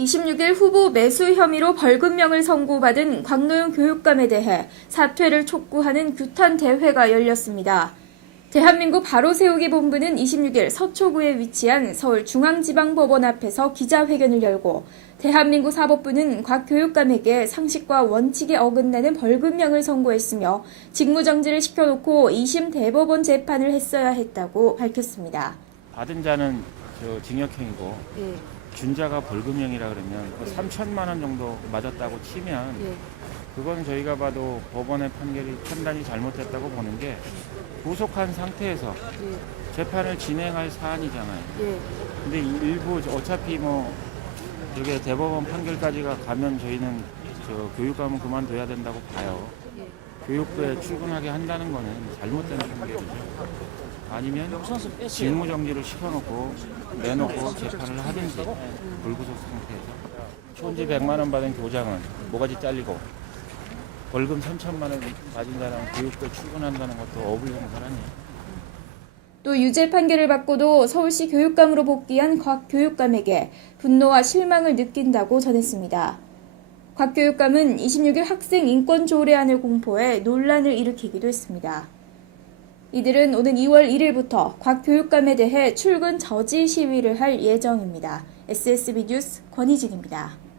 26일 후보 매수 혐의로 벌금형을 선고받은 광노용 교육감에 대해 사퇴를 촉구하는 규탄 대회가 열렸습니다. 대한민국 바로 세우기 본부는 26일 서초구에 위치한 서울중앙지방법원 앞에서 기자회견을 열고 대한민국 사법부는 곽 교육감에게 상식과 원칙에 어긋나는 벌금형을 선고했으며 직무정지를 시켜놓고 2심 대법원 재판을 했어야 했다고 밝혔습니다. 받은 자는 저 징역형이고 예, 준 자가 벌금형이라 그러면 그 네. 3천만 원 정도 맞았다고 치면 예, 그건 저희가 봐도 법원의 판결이 판단이 잘못됐다고 보는 게 구속한 상태에서 예, 재판을 진행할 사안이잖아요. 예, 근데 일부 어차피 뭐 저게 대법원 판결까지가 가면 저희는 저 교육감은 그만둬야 된다고 봐요. 예. 교육부에 출근하게 한다는 거는 잘못된 판결이죠. 아니면 직무 정지를 시켜놓고 내놓고 재판을 하든지 불구속 상태에서 촌지 100만 원 받은 교장은 뭐가지 잘리고 벌금 3천만 원 맞은 사람 교육부에 출근한다는 것도 어불성설 아니에요. 또 유죄 판결을 받고도 서울시 교육감으로 복귀한 곽 교육감에게 분노와 실망을 느낀다고 전했습니다. 곽 교육감은 26일 학생 인권 조례안을 공포해 논란을 일으키기도 했습니다. 이들은 오는 2월 1일부터 곽 교육감에 대해 출근 저지 시위를 할 예정입니다. SSB 뉴스 권희진입니다.